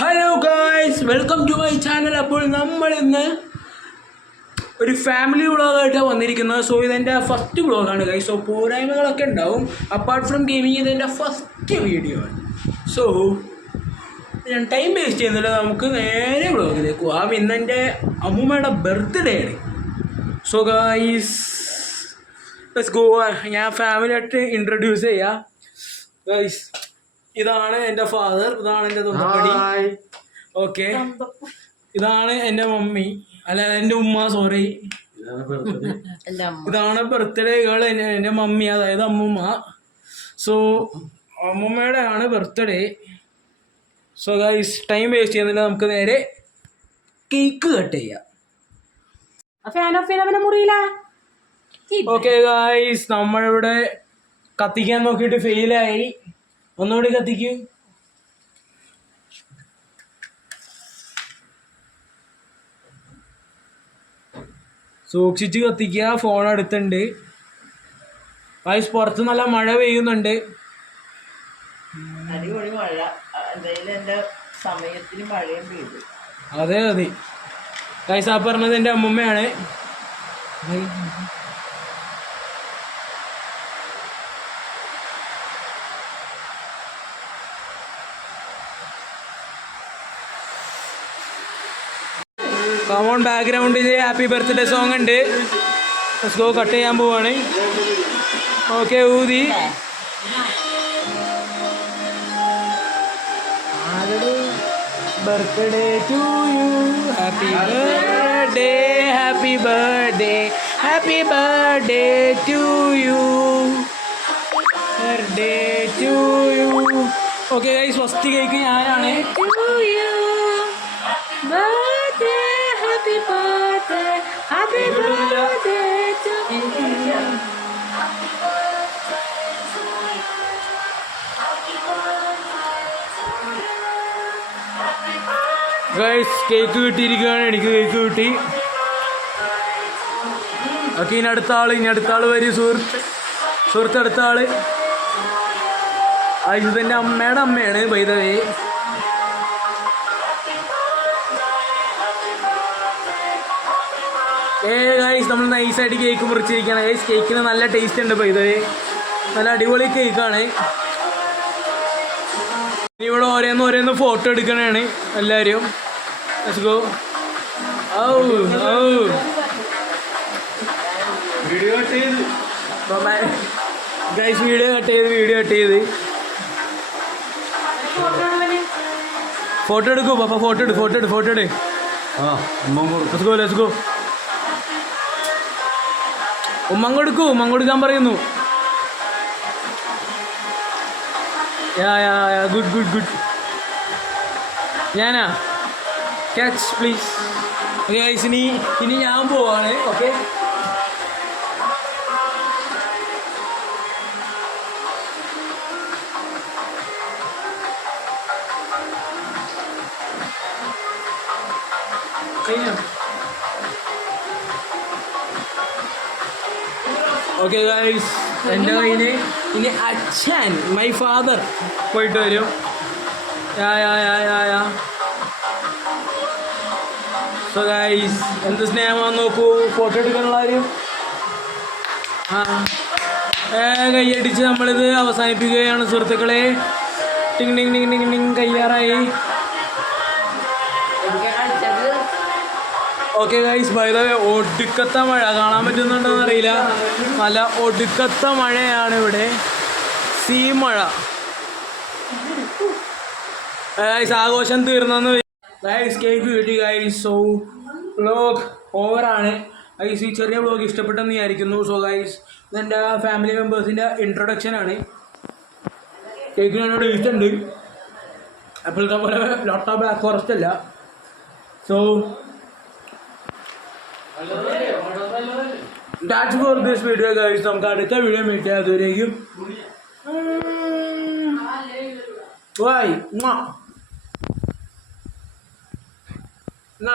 Hello guys, welcome to my channel. അപ്പോൾ നമ്മൾ ഇന്ന് ഒരു ഫാമിലി വ്ളോഗായിട്ടാണ് വന്നിരിക്കുന്നത്. സോ ഇതെൻ്റെ ഫസ്റ്റ് വ്ളോഗാണ് ഗൈസ്. സോ പോരായ്മകളൊക്കെ ഉണ്ടാവും. അപ്പാർട്ട് ഫ്രം ഗെയിമിങ് ഇതെൻ്റെ ഫസ്റ്റ് വീഡിയോ ആണ്. സോ ഞാൻ ടൈം വേസ്റ്റ് ചെയ്യുന്നില്ല, നമുക്ക് നേരെ വ്ളോഗിലേക്ക് പോകാം. ഇന്നെൻ്റെ അമ്മൂമ്മയുടെ ബർത്ത്ഡേ ആണ്. So guys let's go. ഞാൻ ഫാമിലിയായിട്ട് ഇൻട്രൊഡ്യൂസ് ചെയ്യാം ഗൈസ്. ഇതാണ് എൻ്റെ ഫാദർ, ഇതാണ് എൻ്റെ തൊണ്ടപ്പടി. ഓക്കെ, ഇതാണ് എൻ്റെ മമ്മി, അല്ല എൻ്റെ ഉമ്മ, സോറി. ഇതാണ് ബർത്ത്ഡേ ഗേൾ, എൻ്റെ മമ്മി, അതായത് അമ്മൂമ്മ. സോ അമ്മൂമ്മയുടെ ആണ് birthday. So guys time waste ചെയ്യുന്നില്ല, നമുക്ക് നേരെ കേക്ക് കട്ട് ചെയ്യാം. ഓക്കെ ഗൈസ്, നമ്മളിവിടെ കത്തിക്കാൻ നോക്കിയിട്ട് ഫെയിലായി. ഒന്നുകൂടി കത്തിക്കൂ. സൂക്ഷിച്ച് കത്തിക്കുക, ഫോൺ അടുത്തുണ്ട്. ഗൈസ് പുറത്ത് നല്ല മഴ പെയ്യുന്നുണ്ട്. അടിപൊളി മഴ, എൻ്റെ സമയത്തിന് മഴയും പെയ്തു. അതെ അതെ ഗൈസ്, ആ പറഞ്ഞത് എൻ്റെ അമ്മൂമ്മയാണ്. കമോൺ, ബാക്ക്ഗ്രൗണ്ടിൽ ഹാപ്പി ബർത്ത്ഡേ സോങ് ഉണ്ട്. ലെറ്റ്സ് ഗോ, കട്ട് ചെയ്യാൻ പോവാണ്. ഓക്കെ, ഊതി. Birthday to you, happy birthday, happy birthday, happy birthday to you, birthday to you. Okay guys, first cake ഞാനാണ്. Happy birthday, happy birthday to you. Guys, cake കിട്ടിയിരിക്കുകയാണ്. എനിക്ക് cake കിട്ടി. Okay, ഇനി അടുത്ത ആള് വരും. സുഹൃത്ത് അടുത്ത ആള്. ഇതെൻ്റെ അമ്മയുടെ അമ്മയാണ്, ബൈ ദ വേ. ഗൈസ്, നമ്മൾ നൈസായിട്ട് കേക്ക് മുറിച്ചിരിക്കുകയാണ്. ഗൈസ്, കേക്കിന് നല്ല ടേസ്റ്റ് ഉണ്ട്. ബൈ ദ വേ, നല്ല അടിപൊളി കേക്കാണ്. ഇനി ഇവിടെ ഓരോന്ന് ഫോട്ടോ എടുക്കണതാണ് എല്ലാവരും. Let's go. Guys, video cut ചെയ്ത് ഫോട്ടോ എടുക്കൂ. പാപ്പ ഫോട്ടോ എടു. Let's go. ഉമ്മ കൊടുക്കാൻ പറയുന്നു. ഗുഡ്. ഞാനാ ക്യാച്ച് പ്ലീസ്. ഗൈസ്, ഇനി ഞാൻ പോവാണ്. ഓക്കെ, ഓക്കെ ഗൈസ്, എൻ്റെ കയ്യിൽ ഇനി അച്ഛൻ, മൈ ഫാദർ പോയിട്ട് വരും. സോ ഗൈസ്, എന്ത് സ്നേഹമാണെന്ന് നോക്കൂ. ഫോട്ടോ എടുക്കാനുള്ള കാര്യം കൈയടിച്ച് നമ്മളിത് അവസാനിപ്പിക്കുകയാണ് സുഹൃത്തുക്കളെ. ടിങ് ടിങ് ടിങ് ടിങ് ടിങ് കയ്യാറായി. Okay guys, by the way, ഒടുക്കത്ത മഴ കാണാൻ പറ്റുന്നുണ്ടോയെന്ന് അറിയില്ല. നല്ല ഒടുക്കത്ത മഴയാണ് ഇവിടെ, സീ മഴ. ഗൈസ്, ആഘോഷം തീർന്നെന്ന്. ഗൈസ്, കേക്ക് കിട്ടി ഗൈസ്. സോ വ്ളോഗ് ഓവറാണ് ഗൈസ്. ഈ ചെറിയ വ്ളോഗ് ഇഷ്ടപ്പെട്ടെന്ന് വിചാരിക്കുന്നു. സോ ഗൈസ്, ഇതെൻ്റെ ഫാമിലി മെമ്പേഴ്സിൻ്റെ ഇൻട്രൊഡക്ഷനാണ്. കേക്കിന് എന്നോട് ഇഷ്ടമുണ്ട്. അപ്പോഴത്തെ പോലെ ലോട്ട ബ്ലാക്ക് ഫോറസ്റ്റ് അല്ല. So that's for this video guys. നമുക്ക് അടുത്ത വീഡിയോ മീറ്റ് ചെയ്യാം. അതുവരേക്കും ബൈ. എന്നാ